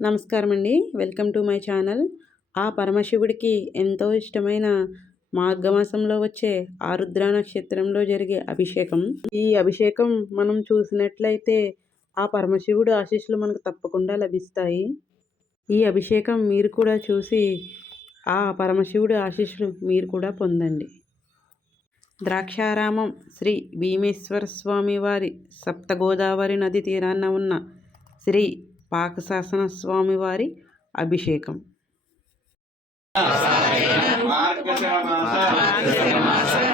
నమస్కారం అండి welcome to my channel. ఆ పరమశివుడికి ఎంతో ఇష్టమైన మార్గమాసంలో వచ్చే ఆరుద్ర నక్షత్రంలో జరిగే అభిషేకం. ఈ అభిషేకం మనం చూసినట్లయితే ఆ పరమశివుడు ఆశీస్సులు మనకు తప్పకుండా లభిస్తాయి. ఈ అభిషేకం మీరు కూడా చూసి ఆ పరమశివుడు ఆశీస్సులు మీరు కూడా పొందండి. ద్రాక్షారామం శ్రీ భీమేశ్వర స్వామి వారి సప్తగోదావరి నది తీరాన ఉన్న శ్రీ పాకశాసన స్వామివారి అభిషేకం.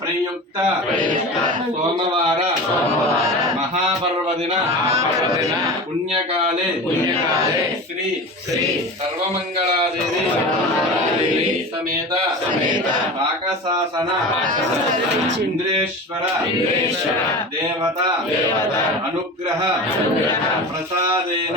ప్రయుక్త సోమవార మహాపర్వదిన పుణ్యకాలే శ్రీ శ్రీ సర్వమంగళాదేవి సమేత పాకశాసన ఇంద్రేశ్వర దేవత అనుగ్రహ ప్రసాదేన.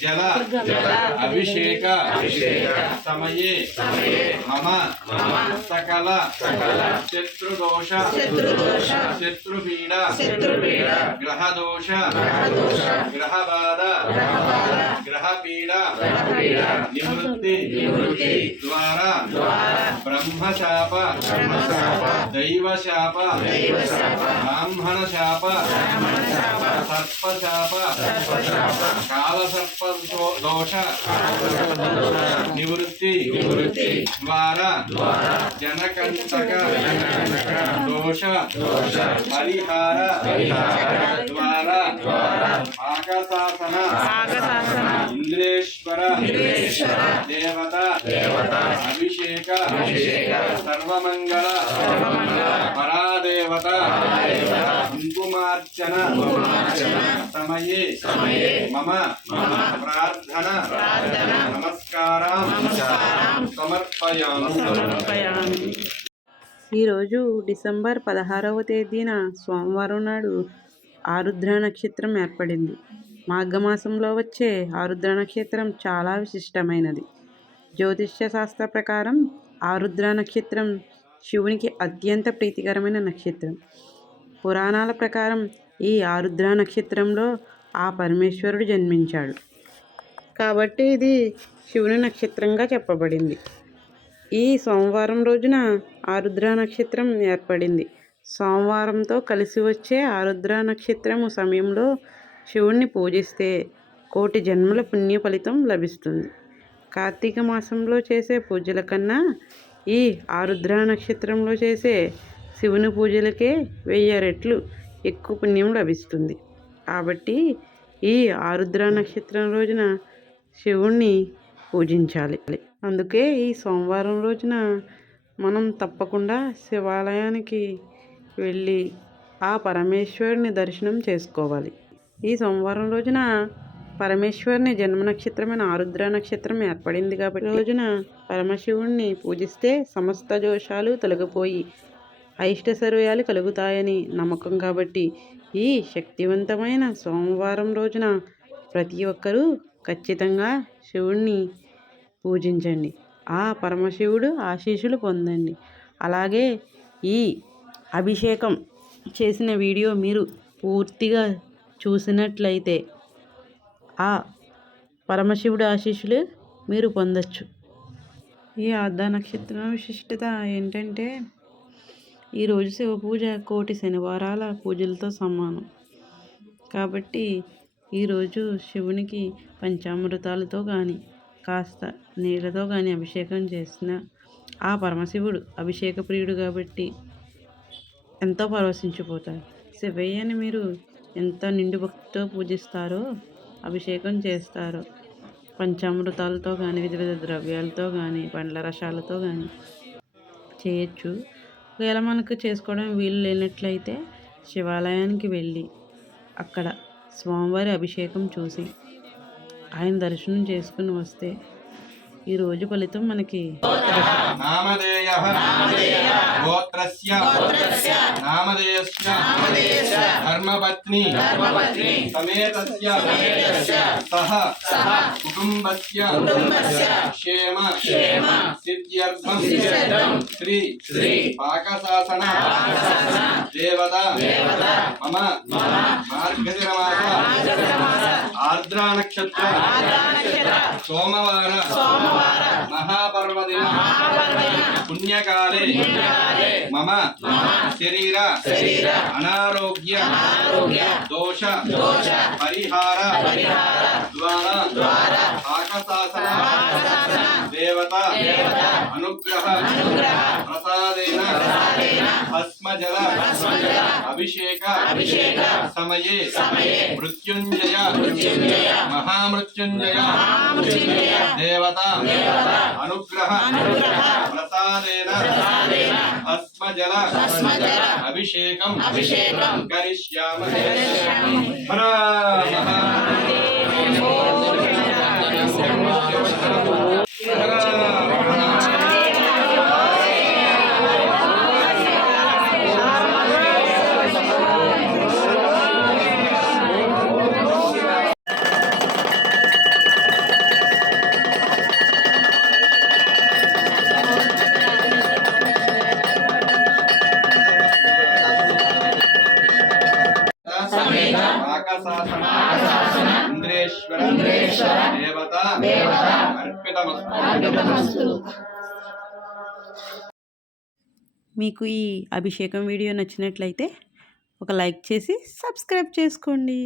जल अभिषेक समय मम सकल शत्रुदोष शत्रुपीड़। ग्रहदोष ग्रहवाद గ్రహపీడ నివృత్తి ద్వారా. బ్రహ్మశాప. దైవశాప. బ్రాహ్మణ శాప సర్పశాప. కాలసర్ప దోష నివృత్తి. ద్వారా. జనకంటక. దోష. పరిహార. ద్వారా. ఆకాశాసన ఇంద్రేశ్వర దేవత అభిషేక సర్వమంగళ పరాదేవత కుంకుమార్చన సమయే మమ ప్రార్థన నమస్కారం సమర్పయామి. ఈరోజు డిసెంబర్ పదహారవ తేదీన సోమవారం నాడు ఆరుద్ర నక్షత్రం ఏర్పడింది. మాఘమాసంలో వచ్చే ఆరుద్ర నక్షత్రం చాలా విశిష్టమైనది. జ్యోతిష్య శాస్త్ర ప్రకారం ఆరుద్ర నక్షత్రం శివునికి అత్యంత ప్రీతికరమైన నక్షత్రం. పురాణాల ప్రకారం ఈ ఆరుద్ర నక్షత్రంలో ఆ పరమేశ్వరుడు జన్మించాడు. కాబట్టి ఇది శివుని నక్షత్రంగా చెప్పబడింది. ఈ సోమవారం రోజున ఆరుద్ర నక్షత్రం ఏర్పడింది. సోమవారంతో కలిసి వచ్చే ఆరుద్ర నక్షత్రము సమయంలో శివుణ్ణి పూజిస్తే కోటి జన్మల పుణ్య ఫలితం లభిస్తుంది. కార్తీక మాసంలో చేసే పూజల కన్నా ఈ ఆరుద్ర నక్షత్రంలో చేసే శివుని పూజలకే వెయ్యి రెట్లు ఎక్కువ పుణ్యం లభిస్తుంది. కాబట్టి ఈ ఆరుద్ర నక్షత్రం రోజున శివుణ్ణి పూజించాలి. అందుకే ఈ సోమవారం రోజున మనం తప్పకుండా శివాలయానికి వెళ్ళి ఆ పరమేశ్వరుని దర్శనం చేసుకోవాలి. ఈ సోమవారం రోజున పరమేశ్వరుని జన్మ నక్షత్రమైన ఆరుద్ర నక్షత్రం ఏర్పడింది కాబట్టి రోజున పరమశివుణ్ణి పూజిస్తే సమస్త దోషాలు తొలగిపోయి అయిష్ట సర్వయాలు కలుగుతాయని నమ్మకం కాబట్టి ఈ శక్తివంతమైన సోమవారం రోజున ప్రతి ఒక్కరూ ఖచ్చితంగా శివుణ్ణి పూజించండి. ఆ పరమశివుడు ఆశీస్సులు పొందండి. అలాగే ఈ అభిషేకం చేసిన వీడియో మీరు పూర్తిగా చూసినట్లయితే ఆ పరమశివుడు ఆశీస్సులు మీరు పొందొచ్చు. ఈ ఆర్ధ నక్షత్రం విశిష్టత ఏంటంటే ఈరోజు శివ పూజ కోటి శనివారాల పూజలతో సమానం. కాబట్టి ఈరోజు శివునికి పంచామృతాలతో కానీ కాస్త నీళ్ళతో కానీ అభిషేకం చేసిన ఆ పరమశివుడు అభిషేక ప్రియుడు కాబట్టి ఎంతో పరవశించిపోతారు. శివయ్యని మీరు ఎంత నిండు భక్తితో పూజిస్తారో అభిషేకం చేస్తారో. పంచామృతాలతో కానీ వివిధ వివిధ ద్రవ్యాలతో కానీ పండ్ల రసాలతో కానీ చేయొచ్చు. ఒకవేళ మనకు చేసుకోవడం వీలు లేనట్లయితే శివాలయానికి వెళ్ళి అక్కడ స్వామివారి అభిషేకం చూసి ఆయన దర్శనం చేసుకుని వస్తే ఈ రోజు ఫలితం మనకి ధర్మపత్ని. సమేతస్య. సహ. కుటుంబస్య. క్షేమ. సిద్ధ్యర్థం. శ్రీ. పాకశాసన. దేవత. మమ. మార్గశిరమాస ఆర్ద్రా నక్షత్ర సోమవార. మహాపర్వదిన. పుణ్యకాలే. మమ. శరీర. అనారోగ్య. దోష. పరిహార. పాకశాసన దేవత. అనుగ్రహ. ప్రసాదేన. భస్మజల. అభిషేక. సమయే. మృత్యుంజయ. మహామృత్యుంజయ దేవత అనుగ్రహ ప్రసాదేన భస్మజల అభిషేకం కరిష్యామ మీకు ఈ అభిషేకం వీడియో నచ్చినట్లయితే ఒక లైక్ చేసి సబ్స్క్రైబ్ చేసుకోండి.